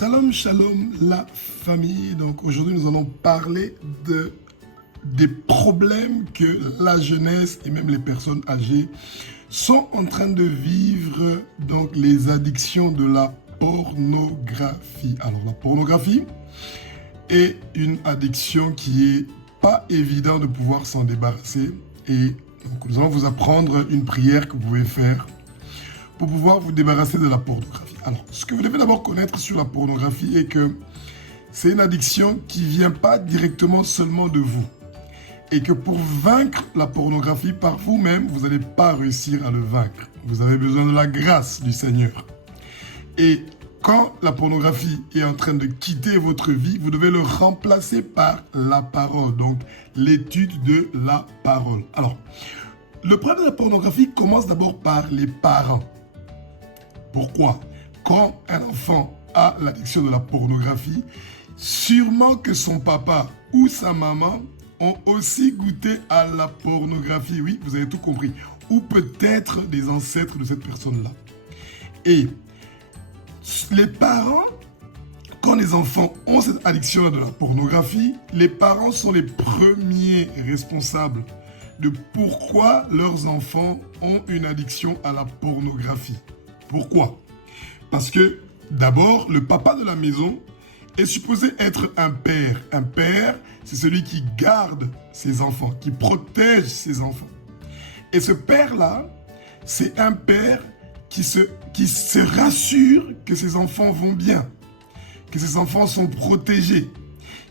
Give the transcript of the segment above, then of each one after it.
Shalom, shalom, la famille. Donc aujourd'hui, nous allons parler des problèmes que la jeunesse et même les personnes âgées sont en train de vivre, donc les addictions de la pornographie. Alors la pornographie est une addiction qui est pas évident de pouvoir s'en débarrasser et donc nous allons vous apprendre une prière que vous pouvez faire pour pouvoir vous débarrasser de la pornographie. Alors, ce que vous devez d'abord connaître sur la pornographie est que c'est une addiction qui ne vient pas directement seulement de vous. Et que pour vaincre la pornographie par vous-même, vous n'allez pas réussir à le vaincre. Vous avez besoin de la grâce du Seigneur. Et quand la pornographie est en train de quitter votre vie, vous devez le remplacer par la parole. Donc, l'étude de la parole. Alors, le problème de la pornographie commence d'abord par les parents. Pourquoi? Quand un enfant a l'addiction de la pornographie, sûrement que son papa ou sa maman ont aussi goûté à la pornographie. Oui, vous avez tout compris. Ou peut-être des ancêtres de cette personne-là. Et les parents, quand les enfants ont cette addiction de la pornographie, les parents sont les premiers responsables de pourquoi leurs enfants ont une addiction à la pornographie. Pourquoi? Parce que d'abord, le papa de la maison est supposé être un père. Un père, c'est celui qui garde ses enfants, qui protège ses enfants. Et ce père-là, c'est un père qui se rassure que ses enfants vont bien, que ses enfants sont protégés,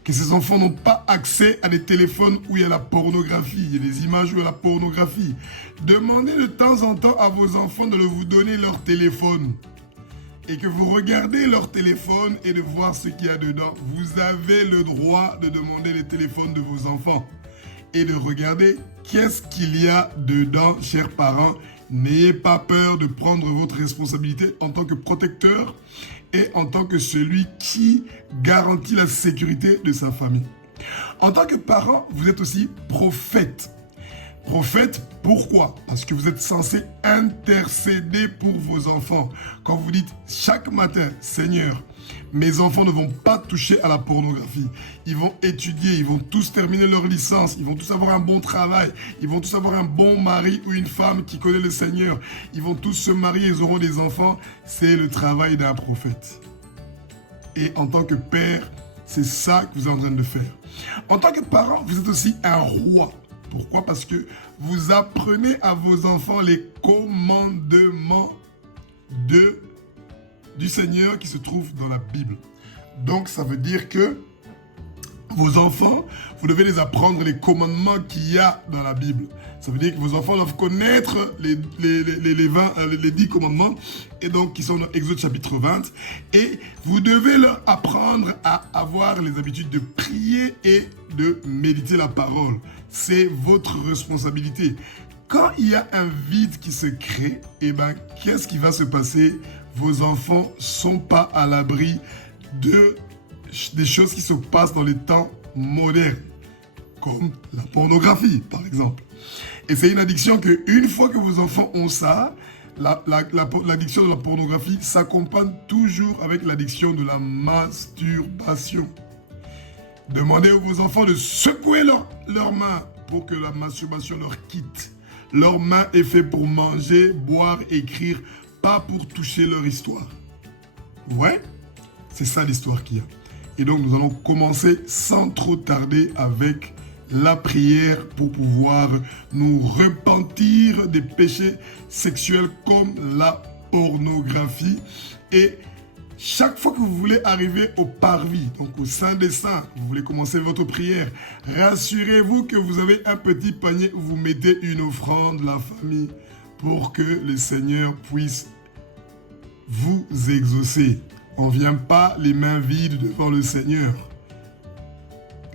que ses enfants n'ont pas accès à des téléphones où il y a la pornographie, il y a des images où il y a la pornographie. Demandez de temps en temps à vos enfants de vous donner leur téléphone et que vous regardez leur téléphone et de voir ce qu'il y a dedans. Vous avez le droit de demander les téléphones de vos enfants et de regarder qu'est-ce qu'il y a dedans, chers parents. N'ayez pas peur de prendre votre responsabilité en tant que protecteur et en tant que celui qui garantit la sécurité de sa famille. En tant que parent, vous êtes aussi prophète. Prophète, pourquoi? Parce que vous êtes censé intercéder pour vos enfants. Quand vous dites chaque matin, Seigneur, mes enfants ne vont pas toucher à la pornographie. Ils vont étudier, ils vont tous terminer leur licence, ils vont tous avoir un bon travail, ils vont tous avoir un bon mari ou une femme qui connaît le Seigneur. Ils vont tous se marier, ils auront des enfants. C'est le travail d'un prophète. Et en tant que père, c'est ça que vous êtes en train de faire. En tant que parent, vous êtes aussi un roi. Pourquoi? Parce que vous apprenez à vos enfants les commandements du Seigneur qui se trouvent dans la Bible. Donc, ça veut dire que vos enfants, vous devez les apprendre les commandements qu'il y a dans la Bible. Ça veut dire que vos enfants doivent connaître les 10 commandements, et donc qui sont dans Exode chapitre 20. Et vous devez leur apprendre à avoir les habitudes de prier et de méditer la parole. C'est votre responsabilité. Quand il y a un vide qui se crée, eh ben, qu'est-ce qui va se passer? Vos enfants ne sont pas à l'abri des choses qui se passent dans les temps modernes, comme la pornographie, par exemple. Et c'est une addiction que, une fois que vos enfants ont ça, l'addiction de la pornographie s'accompagne toujours avec l'addiction de la masturbation. Demandez à vos enfants de secouer leurs mains pour que la masturbation leur quitte. Leur main est faite pour manger, boire, écrire, pas pour toucher leur histoire. Ouais, c'est ça l'histoire qu'il y a. Et donc, nous allons commencer sans trop tarder avec la prière pour pouvoir nous repentir des péchés sexuels comme la pornographie. Et chaque fois que vous voulez arriver au parvis, donc au Saint des Saints, vous voulez commencer votre prière, rassurez-vous que vous avez un petit panier où vous mettez une offrande, la famille, pour que le Seigneur puisse vous exaucer. On ne vient pas les mains vides devant le Seigneur.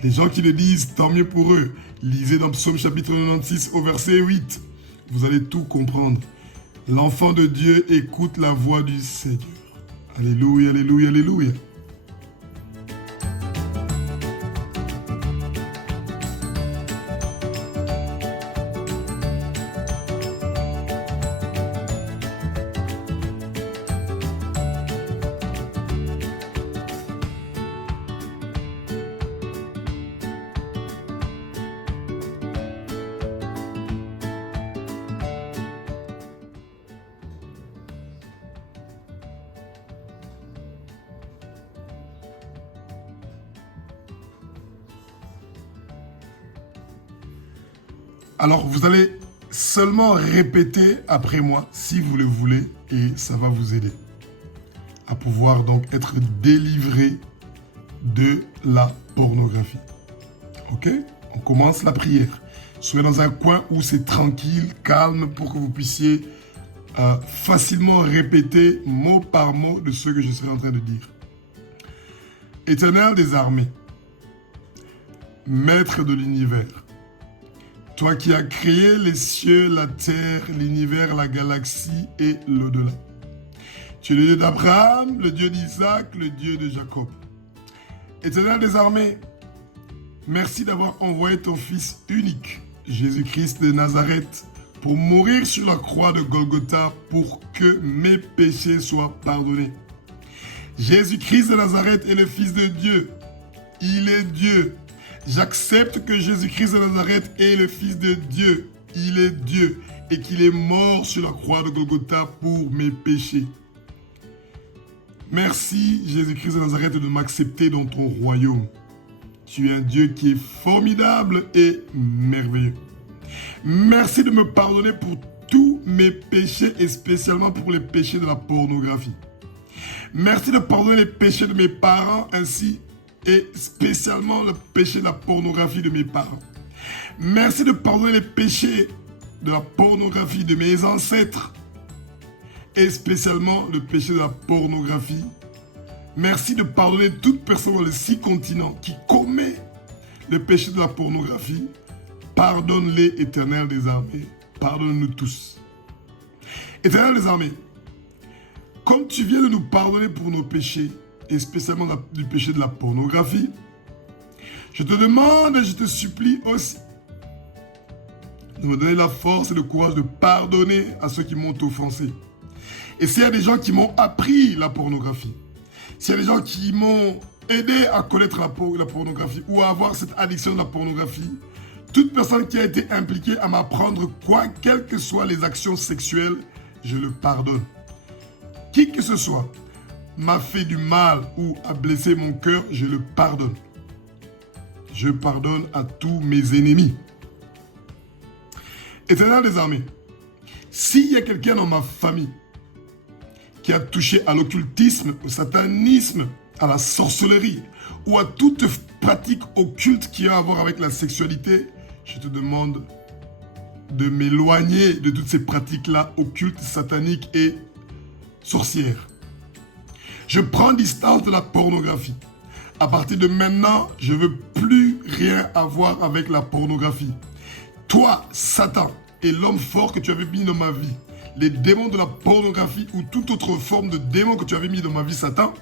Les gens qui le disent, tant mieux pour eux. Lisez dans Psaume chapitre 96 au verset 8. Vous allez tout comprendre. L'enfant de Dieu écoute la voix du Seigneur. Alléluia, alléluia, alléluia. Alors, vous allez seulement répéter après moi, si vous le voulez, et ça va vous aider à pouvoir donc être délivré de la pornographie. Ok? On commence la prière. Soyez dans un coin où c'est tranquille, calme, pour que vous puissiez facilement répéter mot par mot de ce que je serai en train de dire. Éternel des armées, Maître de l'univers, toi qui as créé les cieux, la terre, l'univers, la galaxie et l'au-delà. Tu es le Dieu d'Abraham, le Dieu d'Isaac, le Dieu de Jacob. Éternel des armées, merci d'avoir envoyé ton Fils unique, Jésus-Christ de Nazareth, pour mourir sur la croix de Golgotha pour que mes péchés soient pardonnés. Jésus-Christ de Nazareth est le Fils de Dieu. Il est Dieu. J'accepte que Jésus-Christ de Nazareth est le Fils de Dieu. Il est Dieu et qu'il est mort sur la croix de Golgotha pour mes péchés. Merci Jésus-Christ de Nazareth de m'accepter dans ton royaume. Tu es un Dieu qui est formidable et merveilleux. Merci de me pardonner pour tous mes péchés et spécialement pour les péchés de la pornographie. Merci de pardonner les péchés de mes parents ainsi et spécialement le péché de la pornographie de mes parents. Merci de pardonner les péchés de la pornographie de mes ancêtres et spécialement le péché de la pornographie. Merci de pardonner toute personne dans les 6 continents qui commet le péché de la pornographie. Pardonne-les, Éternel des armées. Pardonne-nous tous. Éternel des armées, comme tu viens de nous pardonner pour nos péchés, et spécialement du péché de la pornographie, je te demande et je te supplie aussi de me donner la force et le courage de pardonner à ceux qui m'ont offensé. Et s'il y a des gens qui m'ont appris la pornographie, s'il y a des gens qui m'ont aidé à connaître la pornographie ou à avoir cette addiction de la pornographie, toute personne qui a été impliquée à m'apprendre quoi, quelles que soient les actions sexuelles, je le pardonne. Qui que ce soit m'a fait du mal ou a blessé mon cœur, je le pardonne. Je pardonne à tous mes ennemis. Éternel des armées, s'il y a quelqu'un dans ma famille qui a touché à l'occultisme, au satanisme, à la sorcellerie ou à toute pratique occulte qui a à voir avec la sexualité, je te demande de m'éloigner de toutes ces pratiques-là occultes, sataniques et sorcières. Je prends distance de la pornographie. À partir de maintenant, je ne veux plus rien avoir avec la pornographie. Toi, Satan, et l'homme fort que tu avais mis dans ma vie, les démons de la pornographie ou toute autre forme de démon que tu avais mis dans ma vie, Satan,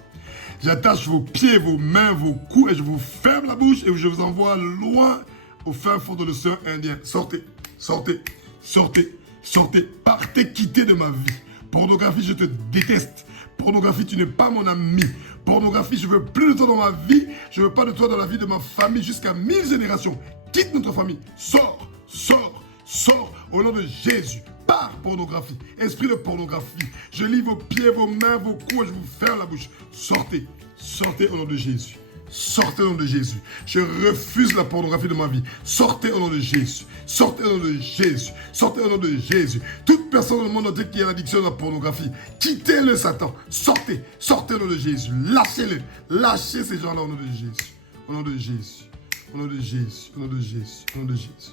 j'attache vos pieds, vos mains, vos coups et je vous ferme la bouche et je vous envoie loin au fin fond de l'océan Indien. Sortez, sortez, sortez, sortez, partez, quittez de ma vie. Pornographie, je te déteste. Pornographie, tu n'es pas mon ami. Pornographie, je veux plus de toi dans ma vie. Je veux pas de toi dans la vie de ma famille jusqu'à 1000 générations. Quitte notre famille. Sors, sors, sors au nom de Jésus. Par pornographie, esprit de pornographie. Je lis vos pieds, vos mains, vos coups et je vous ferme la bouche. Sortez, sortez au nom de Jésus. Sortez au nom de Jésus. Je refuse la pornographie de ma vie. Sortez au nom de Jésus. Sortez au nom de Jésus. Sortez au nom de Jésus. Toute personne dans le monde entier qui a l'addiction de la pornographie, quittez-le, Satan. Sortez, sortez au nom de Jésus. Lâchez-le. Lâchez ces gens-là au nom de Jésus. Au nom de Jésus. Au nom de Jésus. Au nom de Jésus. Au nom de Jésus.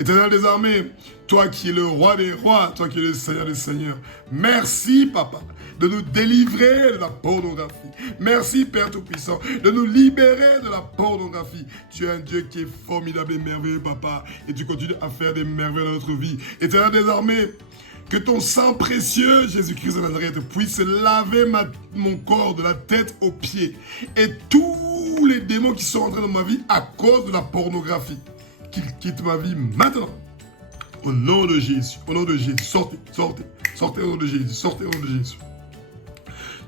Éternel des armées, toi qui es le roi des rois, toi qui es le Seigneur des seigneurs, merci Papa de nous délivrer de la pornographie. Merci Père Tout-Puissant de nous libérer de la pornographie. Tu es un Dieu qui est formidable et merveilleux Papa et tu continues à faire des merveilles dans notre vie. Éternel des armées, que ton sang précieux, Jésus-Christ de Nazareth, puisse laver mon corps de la tête aux pieds et tous les démons qui sont entrés dans ma vie à cause de la pornographie. Qu'il quitte ma vie maintenant. Au nom de Jésus. Au nom de Jésus. Sortez, sortez. Sortez au nom de Jésus. Sortez au nom de Jésus.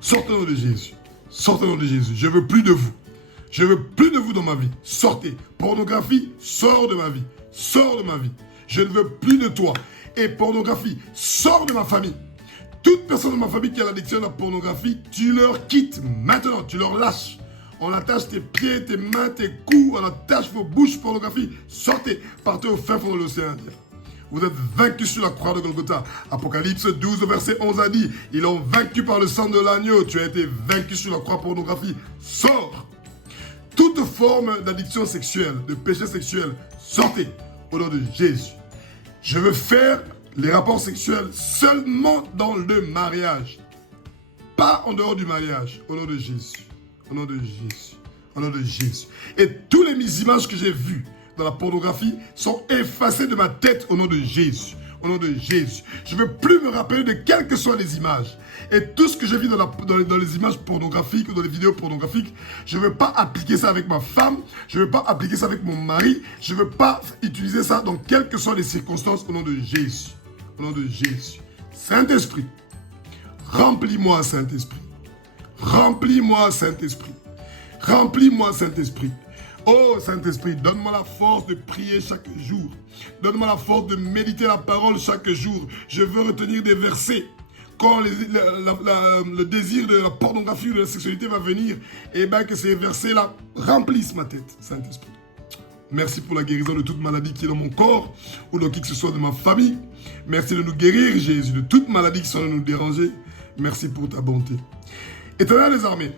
Sortez au nom de Jésus. Sortez au nom de Jésus. Je veux plus de vous. Je veux plus de vous dans ma vie. Sortez. Pornographie, sors de ma vie. Sors de ma vie. Je ne veux plus de toi. Et pornographie, sors de ma famille. Toute personne de ma famille qui a l'addiction à la pornographie, tu leur quittes maintenant. Tu leur lâches. On attache tes pieds, tes mains, tes coups, on attache vos bouches, pornographie. Sortez, partez au fin fond de l'océan Indien. Vous êtes vaincus sur la croix de Golgotha. Apocalypse 12, verset 11 a dit, ils ont vaincu par le sang de l'agneau. Tu as été vaincu sur la croix pornographie. Sors. Toute forme d'addiction sexuelle, de péché sexuel, sortez au nom de Jésus. Je veux faire les rapports sexuels seulement dans le mariage. Pas en dehors du mariage. Au nom de Jésus. Au nom de Jésus. Au nom de Jésus. Et toutes les images que j'ai vues dans la pornographie sont effacées de ma tête au nom de Jésus. Au nom de Jésus. Je ne veux plus me rappeler de quelles que soient les images. Et tout ce que j'ai vu dans les images pornographiques ou dans les vidéos pornographiques, je ne veux pas appliquer ça avec ma femme. Je ne veux pas appliquer ça avec mon mari. Je ne veux pas utiliser ça dans quelles que soient les circonstances au nom de Jésus. Au nom de Jésus. Saint-Esprit, remplis-moi, Saint-Esprit. Remplis-moi, Saint-Esprit. Remplis-moi, Saint-Esprit. Oh Saint-Esprit, donne-moi la force de prier chaque jour. Donne-moi la force de méditer la parole chaque jour. Je veux retenir des versets. Quand le désir de la pornographie ou de la sexualité va venir, et bien que ces versets-là remplissent ma tête, Saint-Esprit. Merci pour la guérison de toute maladie qui est dans mon corps ou dans qui que ce soit de ma famille. Merci de nous guérir, Jésus, de toute maladie qui sont de nous déranger. Merci pour ta bonté. Éternel des armées,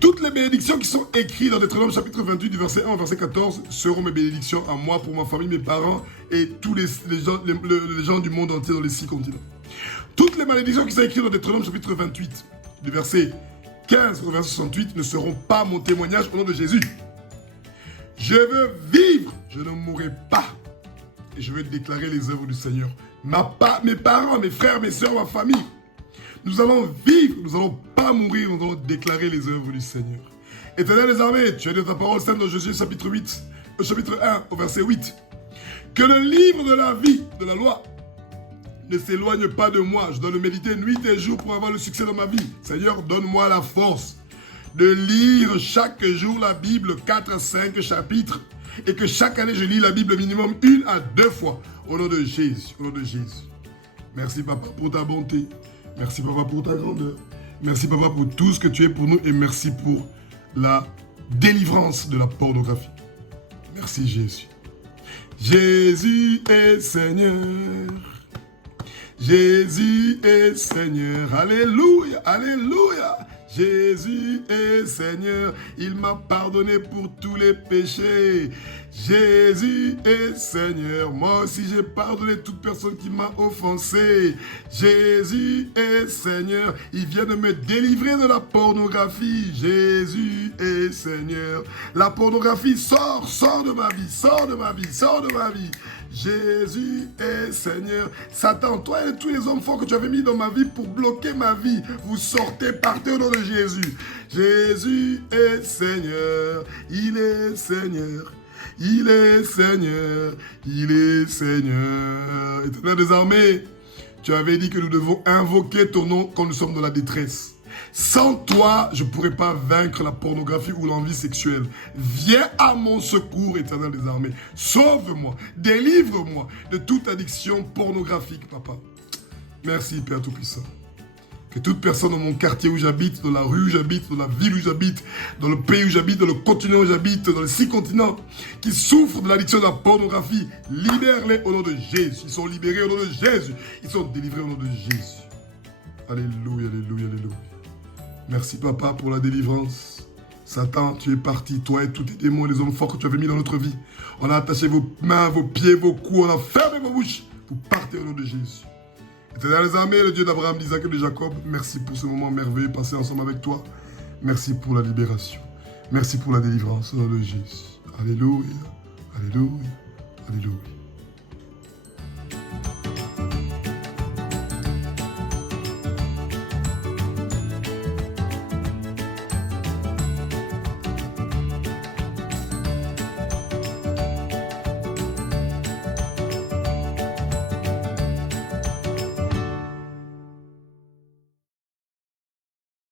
toutes les bénédictions qui sont écrites dans Deutéronome chapitre 28 du verset 1 au verset 14 seront mes bénédictions à moi, pour ma famille, mes parents et tous les gens du monde entier dans les 6 continents. Toutes les malédictions qui sont écrites dans Deutéronome chapitre 28 du verset 15 au verset 68 ne seront pas mon témoignage au nom de Jésus. Je veux vivre, je ne mourrai pas. Et je veux déclarer les œuvres du Seigneur. Mes parents, mes frères, mes soeurs, ma famille. Nous allons vivre, nous n'allons pas mourir, nous allons déclarer les œuvres du Seigneur. Éternel des armées, tu as dit ta parole sainte dans Josué chapitre 1 au verset 8. Que le livre de la vie, de la loi, ne s'éloigne pas de moi. Je dois le méditer nuit et jour pour avoir le succès dans ma vie. Seigneur, donne-moi la force de lire chaque jour la Bible, 4 à 5 chapitres. Et que chaque année, je lis la Bible minimum 1 à 2 fois. Au nom de Jésus, au nom de Jésus. Merci papa pour ta bonté. Merci papa pour ta grandeur. Merci papa pour tout ce que tu es pour nous. Et merci pour la délivrance de la pornographie. Merci Jésus. Jésus est Seigneur. Jésus est Seigneur. Alléluia, alléluia. Jésus est Seigneur, il m'a pardonné pour tous les péchés. Jésus est Seigneur, moi aussi j'ai pardonné toute personne qui m'a offensé. Jésus est Seigneur, il vient de me délivrer de la pornographie. Jésus est Seigneur. La pornographie sort de ma vie, sort de ma vie, sort de ma vie. Jésus est Seigneur. Satan, toi et tous les hommes forts que tu avais mis dans ma vie pour bloquer ma vie, vous sortez, partez au nom de Jésus. Jésus est Seigneur. Il est Seigneur. Il est Seigneur. Il est Seigneur. Éternel des armées, tu avais dit que nous devons invoquer ton nom quand nous sommes dans la détresse. Sans toi, je ne pourrais pas vaincre la pornographie ou l'envie sexuelle. Viens à mon secours, Éternel des armées. Sauve-moi, délivre-moi de toute addiction pornographique, papa. Merci, Père Tout-Puissant. Que toute personne dans mon quartier où j'habite, dans la rue où j'habite, dans la ville où j'habite, dans le pays où j'habite, dans le continent où j'habite, dans les 6 continents, qui souffrent de l'addiction de la pornographie, libère-les au nom de Jésus. Ils sont libérés au nom de Jésus. Ils sont délivrés au nom de Jésus. Alléluia, alléluia, alléluia. Merci papa pour la délivrance. Satan, tu es parti, toi et tous tes démons et les hommes forts que tu avais mis dans notre vie. On a attaché vos mains, vos pieds, vos coups, on a fermé vos bouches. Vous partez au nom de Jésus. Éternel des armées, le Dieu d'Abraham, d'Isaac et de Jacob, merci pour ce moment merveilleux passé ensemble avec toi. Merci pour la libération. Merci pour la délivrance au nom de Jésus. Alléluia, alléluia.